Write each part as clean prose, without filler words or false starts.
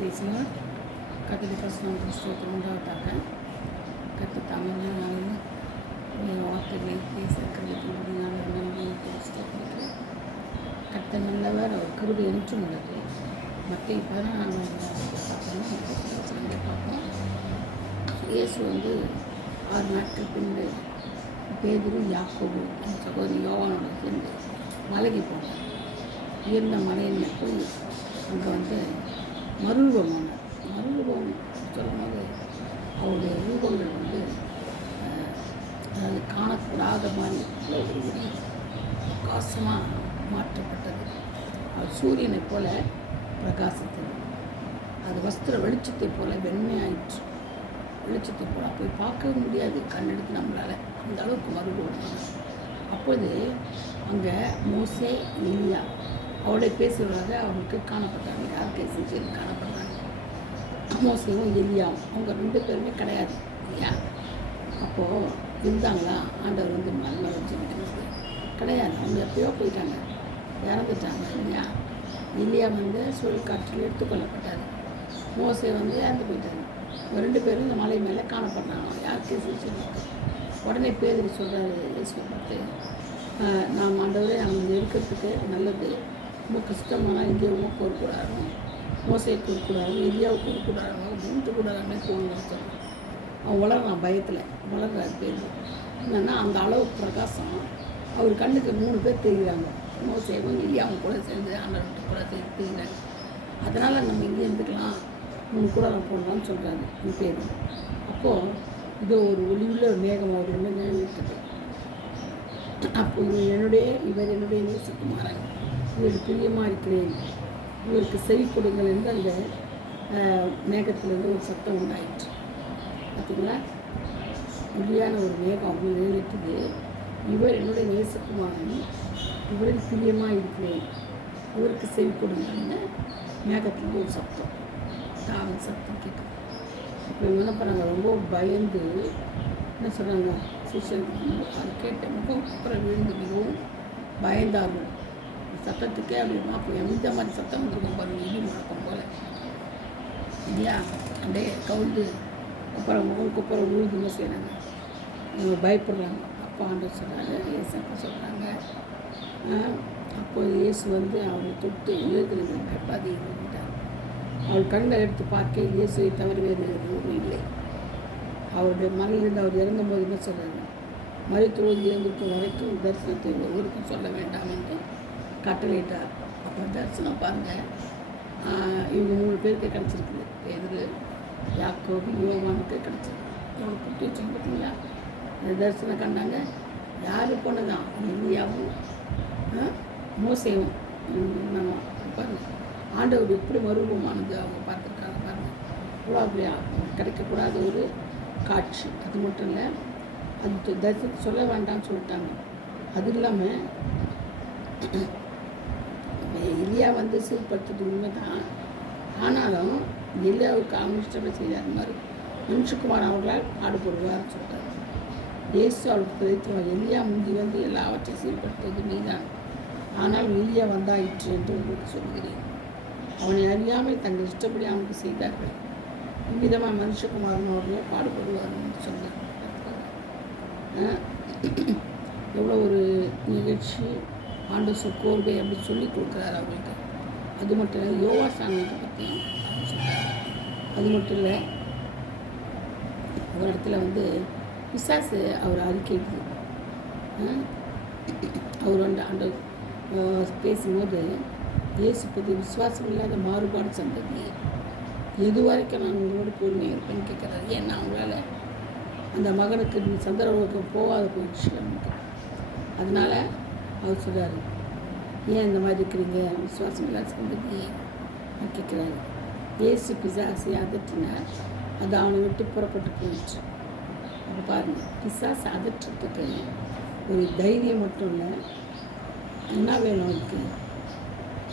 பேசினார். கர்த்தருக்கு ஸ்தோத்திரம் உண்டாவதாக. கர்த்தர் தமிழ்நாடு வார்த்தைகளை பேச கருதினால் நன்றி ஸ்தோத்திரிக்கிறேன். கர்த்தர் நல்லவர், அவர் கிருபை என்றும் உள்ளது. மத்திய 14 பார்ப்போம். இயேசு 6 நாட்கள் பின்பு பேதுரு, யாக்கோபு, சகோதரி யோவானோட சேர்ந்து மலைக்கு போனார். உயர்ந்த மலையில் போய் அங்கே மறுரூபமானார். மறுரூபம் சொல்லும்போது அவருடைய ரூபங்கள் அதாவது காணக்கூடாத மாதிரி பிரகாசமாக மாற்றப்பட்டது. அவர் சூரியனை போல பிரகாசித்தது. அது வஸ்திர வெளிச்சத்தை போல வெண்மையாயிற்று. வெளிச்சத்தை போல போய் பார்க்கவே முடியாது கண்ணெடுத்து நம்மளால், அந்த அளவுக்கு மறுரூபம். அப்போது அங்கே மோசே, எலியா அவருடைய பேசுவதாக அவங்களுக்கு காணப்பட்டாங்க. யார் பேசி காணப்படுறாங்க? மோசேவும் எலியாவும். அவங்க 2 பேருமே கிடையாது இல்லையா? அப்போது இருந்தாங்களா? ஆண்டவர் மலை வச்சுக்கிட்டு கிடையாது. அவங்க எப்பயோ போயிட்டாங்க, இறந்துட்டாங்க இல்லையா? எலியா சுழல் காற்றில் எடுத்துக்கொள்ளப்பட்டார். மோசே இறந்து போயிட்டாங்க. 2 பேரும் இந்த மலை மேலே காணப்படுறாங்க. யார் பேசி உடனே பேதுரு சொல்கிறாரு இயேசுவை பார்த்து, நாம் ஆண்டவரே அவங்க இருக்கிறதுக்கு நல்லது, ரொம்ப கஷ்டமானால் இங்கே உமக்கு கூடாது, மோசைக்கு கூடாது, எலியாவுக்கு கூடாது, 3 கூடாதுன்னு தோணுன்னு. அவன் வளர்றான், பயத்தில் வளர்றாரு பேர். என்னென்னா அந்த அளவு பிரகாசம் அவர் கண்ணுக்கு 3 பேர் தெரிகிறாங்க. மோசேவும் எலியாவும் கூட சேர்ந்து ஆண்டவர்கிட்ட கூட சேர்ந்து தெரிகிறாங்க. அதனால் நம்ம இங்கே இருந்துக்கலாம், 3 கூட போடலான்னு சொல்கிறாரு இந்த பேர். அப்போது இது ஒரு ஒளியுள்ள மேகம் அவர் நினைவிட்டது. அப்போ இவர் என்னுடைய நேசகுமாரன், இவருக்கு பிரியமாக இருக்கிறேன், இவருக்கு செவி கொடுங்கள் என்று அந்த மேகத்திலிருந்து ஒரு சத்தம் உண்டாயிற்று. பார்த்தீங்களா? ஒளியான ஒரு மேகம் அப்படி நினைவிட்டது. இவர் என்னுடைய நேசகுமாரன், இவருக்கு பிரியமாக இருக்கிறேன், இவருக்கு செவி கொடுங்கள்னு மேகத்தில் ஒரு சத்தம், தாவல் சத்தம் கேட்குது. இப்போ என்ன பண்ணாங்க? ரொம்ப பயந்து என்ன சொல்கிறாங்க? அது கேட்ட முகம் அப்புறம் விழுந்து மிகவும் பயந்தார்கள். சத்தத்துக்கே அப்படின்னா அப்போ எந்த மாதிரி சத்தம் இருக்கும் பாருங்கள், இடி முழக்கம் போல் இல்லையா? அப்படியே கவுந்து அப்புறம் முகம் குப்புறம் விழுதுன்னு செய்கிறாங்க. இவங்க பயப்படுறாங்க. அப்பா ஆண்டவர் சொல்கிறாங்க, ஏசப்பா சொல்கிறாங்க. அப்போது இயேசு அவரை தொட்டு எழுதுறது பயப்படாதீங்கன்ட்டார். அவள் கண்ணை எடுத்து பார்க்க இயேசுவை தவிர வேறு ஒன்றும் இல்லை. அவருடைய மனையிலிருந்து அவர் இறங்கும்போது என்ன சொல்கிறாங்க? மருத்துவம் இறந்துட்டு வரைக்கும் தரிசனத்தை ஒருவருக்கும் சொல்ல வேண்டாம் என்று கட்டளையிட்டார். அப்போ தரிசனம் பாருங்கள், இவங்க 3 பேருக்கு கிடச்சிருக்குது. பேதுரு, யாக்கோபு, யோவானுக்கு கிடச்சிருக்கு. இவங்க குட்டி வச்சு பார்த்தீங்களா? இந்த தரிசனம் கண்டாங்க. யார் போனதான்? எலியாவும் மோசேவும். நம்ம பாருங்கள், ஆண்டவர் எப்படி மறுரூபமானது அவங்க பார்த்துருக்காங்க பாருங்கள். இவ்வளோ அப்படியா கிடைக்கக்கூடாத ஒரு காட்சி. அது மட்டும் இல்லை, அது தரிசனத்தை சொல்ல வேண்டாம்னு சொல்லிட்டாங்க. அது இல்லாமல் எலியா சீர்படுத்துறது உண்மை தான். ஆனாலும் எலியாவுக்கு அமிஷ்டமே செய்தார் மாதிரி மனுஷகுமார் அவர்களால் பாடுபடுவார்னு சொல்கிறார். இயேசு அவளுக்கு தெரிவித்துவார், எலியா முந்தி எல்லாவற்றையும் சீர்படுத்துவது நீதான், ஆனால் எலியா வந்தாயிற்று என்று உங்களுக்கு சொல்கிறேன். அவனை அறியாமல் தங்கள் இஷ்டப்படி அவனுக்கு செய்தார்கள். இவ்விதமாக மனுஷகுமாரன் அவர்களால் பாடுபடுவார் என்று சொன்னார். எவ்வளோ ஒரு நிகழ்ச்சி! ஆண்டவர் கோர்வை அப்படி சொல்லி கொடுக்குறாரு அவங்களுக்கு. அது மட்டும் இல்லை, யோகா சாமியத்தை பற்றி சொல்கிறார். அது மட்டும் இல்லை, ஒரு இடத்துல பிசாசு அவர் அறிக்கைக்கு அவர் ஆண்டவர் பேசும்போது, இயேசு பற்றி விசுவாசம் இல்லாத மாறுபாடு சந்ததி எது வரைக்கும் நான் உங்களோட பொறுமை இருப்பேன்னு கேட்குறாரு. ஏன்னா அவங்களால அந்த மகனுக்கு சந்திரவுக்கு போகாத போயிடுச்சு நமக்கு. அதனால் அவர் சொல்கிறார், ஏன் இந்த மாதிரி இருக்கிறீங்க, விசுவாசம் இல்லாத சந்ததி கேட்குறாரு. இயேசு பிசாசை அதட்டினார், அது அவனை விட்டு புறப்பட்டு போயிடுச்சு. அப்போ பாருங்கள், பிசாசை அதட்டுறதுக்கு ஒரு தைரியம் மட்டும் இல்லை, என்ன வேணும் அவருக்கு?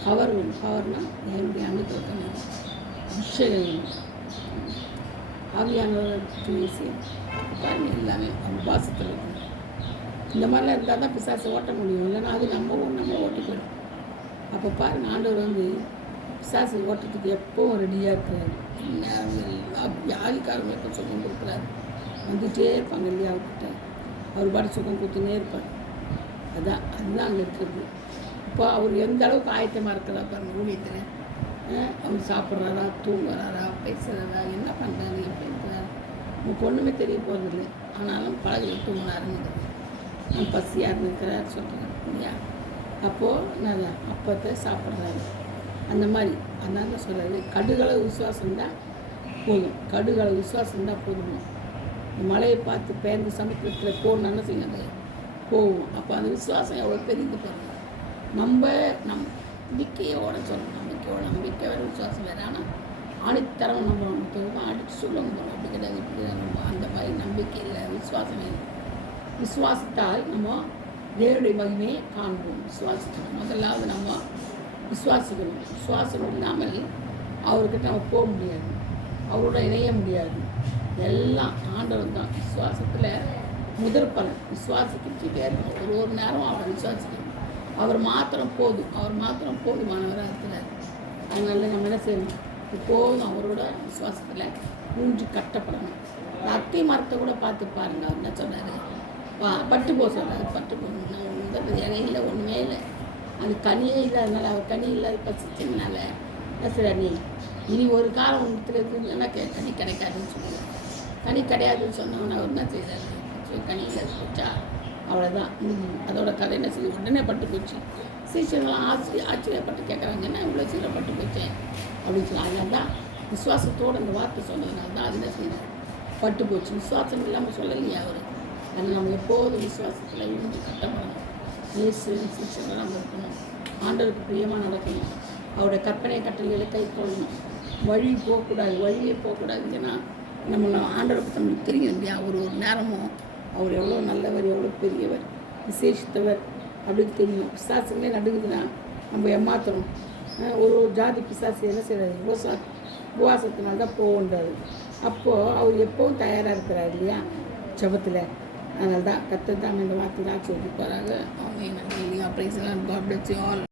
பவர் வேணும். பவர்னால் என்னுடைய அனுபவத்தை வேணும், விஷயம் வேணும், ஆவியானவர்களுக்கு செய்யணும். பாருங்கள், எல்லாமே அவங்க பாசத்தில் இருக்கணும். இந்த மாதிரிலாம் இருந்தால் தான் பிசாசை ஓட்ட முடியும், இல்லைன்னா அது நம்மளை ஓட்டி போயிடும். அப்போ பாருங்கள், ஆண்டவர் பிசாசு ஓட்டத்துக்கு எப்பவும் ரெடியாக இருக்கிறாரு. நேரம் எல்லாம் வியாதிக்காரங்களுக்கும் சுகம் கொடுக்குறாரு. வந்துகிட்டே இருப்பாங்க இல்லையா அவர்கிட்ட, அவர் பாட்டு சுகம் கொடுத்துனே இருப்பார். அதுதான் அங்கே இருக்கிறது. இப்போ அவர் எந்த அளவுக்கு ஆயத்தமாக இருக்கிறா பாருங்க ஊழியத்தில். அவர் சாப்பிட்றாரா, தூங்குறாரா, பேசுகிறாரா, என்ன பண்ணுறாரு, எப்படி இருக்கிறார், நமக்கு ஒன்றுமே தெரிய போகிறதில்லை. ஆனாலும் பழகில் தூங்கினாருங்கிறது நான் பசியாக இருந்துக்கிறார் சொல்கிறேன் இல்லையா. அப்போது நான் அப்பத்தை சாப்பிட்றாரு. அந்த மாதிரி அதனால சொல்கிறாரு, கடுகளவு விசுவாசம் தான் போதும், கடுகளவு விசுவாசம் தான் போதும். மழையை பார்த்து பேர்ந்து சமுத்திரத்தில் போகணுன்னு என்ன செய்யுங்க போகும். அப்போ அந்த விசுவாசம் எவ்வளோ பெரிது பாருங்க. நம்பிக்கையோட சொல்லணும், நம்பிக்கை வேறு விசுவாசம் வேறு. ஆனால் ஆணித்தரம் நம்ம பொதுவாக அடித்து சொல்லுங்க போகிறோம், அப்படி கிடையாது, இப்படி கிடையாது. அந்த மாதிரி நம்பிக்கை இல்லை, விசுவாசம் வேணும். விசுவாசத்தால் நம்ம தேவனுடைய மகிமையை காண்போம். விசுவாசிக்கணும், முதலாவது நம்ம விசுவாசிக்கணும். விசுவாசம் இல்லாமல் அவர்கிட்ட நம்ம போக முடியாது, அவரோட இணைய முடியாது. எல்லாம் ஆண்டவர் தான். விசுவாசத்தில் முதல் பலன் விசுவாசிக்கிட்டே இருக்கணும். ஒரு நேரம் அவரை விசுவாசிக்கணும். அவர் மாத்திரம் போதுமானவராக இருக்கிறார். அதனால நம்ம என்ன செய்யணும், எப்போதும் அவரோட விசுவாசத்தில் மூஞ்சி கட்டப்படணும். அத்தை மரத்தை கூட பார்த்து பாருங்க, அவர் என்ன சொன்னார், பட்டு போக சொல்கிறார். பட்டு போகணும், இலையில் ஒன்றுமே இல்லை, அது கனியே இல்லாதனால, அவர் கனி இல்லாத பசிச்சதுனால என்ன செய்கிறார், இனி ஒரு காலம் ஒன்றத்தில் இருக்குதுன்னா கனி கிடைக்காதுன்னு சொல்லுவார். கனி கிடையாதுன்னு சொன்னவன் அவர் என்ன செய்கிறார், கனி இல்லாத போச்சா, அவ்வளோதான். அதோட கதை என்ன செய்யுது, உடனே பட்டு போச்சு. சீக்கிரங்களாம் ஆச்சரியப்பட்டு கேட்குறாங்க, என்ன இவ்வளோ சீக்கிரம் பட்டு போச்சேன் அப்படின்னு சொல்லி. அதனால தான் விசுவாசத்தோடு அந்த வார்த்தை சொன்னதுனால தான் அது என்ன செய்யணும், பட்டு போச்சு. விசுவாசம் இல்லாமல் சொல்லலையே அவர். அதனால் நம்ம எப்போதும் விசுவாசத்தில் இருந்து கட்டப்படணும். இயேசு சீக்கிரம் நம்ம இருக்கணும், ஆண்டவருக்கு பிரியமாக நடக்கணும், அவருடைய கற்பனை கட்டளைகளை கை கொள்ளணும். வழியே போகக்கூடாது. ஏன்னா நம்ம ஆண்டவருக்கு நம்மளுக்கு தெரியும் இல்லையா, ஒரு நேரமும் அவர் எவ்வளோ நல்லவர், எவ்வளோ பெரியவர், விசேஷித்தவர் அப்படின்னு தெரியும். பிசாசுங்களே நடுங்குதுன்னா நம்ம ஏமாத்துறோம். ஒரு ஜாதி பிசாசு என்ன செய்கிறாரு, உபவாசத்தினால்தான் போகன்றாரு. அப்போது அவர் எப்போவும் தயாராக இருக்கிறார் இல்லையா ஜெபத்தில். அதனால தான் கர்த்தர் தான் இந்த வார்த்தை தான் சொல்லி போகிறாங்க. அவங்க நன்றி. God bless you all.